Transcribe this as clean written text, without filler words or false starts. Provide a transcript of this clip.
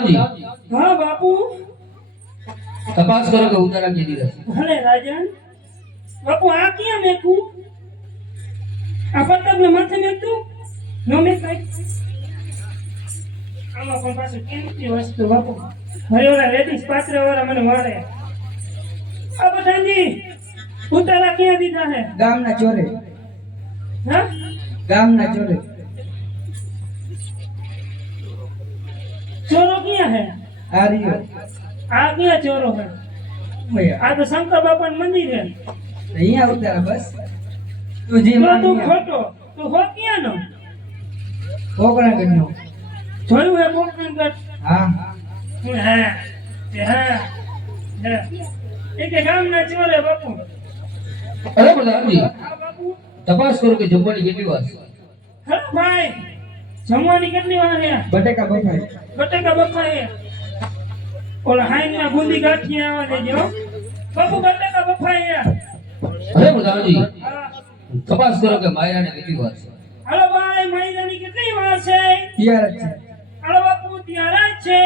प्रधान जी। हाँ बापू। तपास करो के उतारा के दी भले राजन बापू आ क्या मेकू आप तब माथे में तू नो में कई આમાં પણ પાછું કેમતી વસ્તુ બાપુ હવે ઓલા લેડીઝ પાત્ર વાળા મને મારે આ બધાજી ઉતારા ક્યાં દીધા હે ગામના ચોરે હા ગામના ચોરે ચોરો ક્યાં હે આ રહ્યો આ ક્યાં ચોરો હે ભૈયા આ તો શંકર બાપાનું મંદિર હે અહીંયા ઉતારા બસ તું જે તું માની ખોટો તું હો ક્યાં નો કોકરા ગણનો જોયું હે કોકનગઢ હા હા હા એક ગામના ચોરે બાપુ अरे प्रधान जी આ બાપુ तपास करो के जमवानी કેટલી વાર હેલો ભાઈ જમવાની કેટલી વાર હે બટેકા બફાય બટેકા બફાય ઓલા હાઈના બુંદી ગાંઠિયા આવા દેજો બાપુ બટેકા બફાય अरे प्रधान जी હા तपास करो के मायरा ने કેટલી વાર હાલો ભાઈ મહિનાની કેટલી વાર છે તૈયાર જ છે હાલો બાપુ ત્યાં જ છે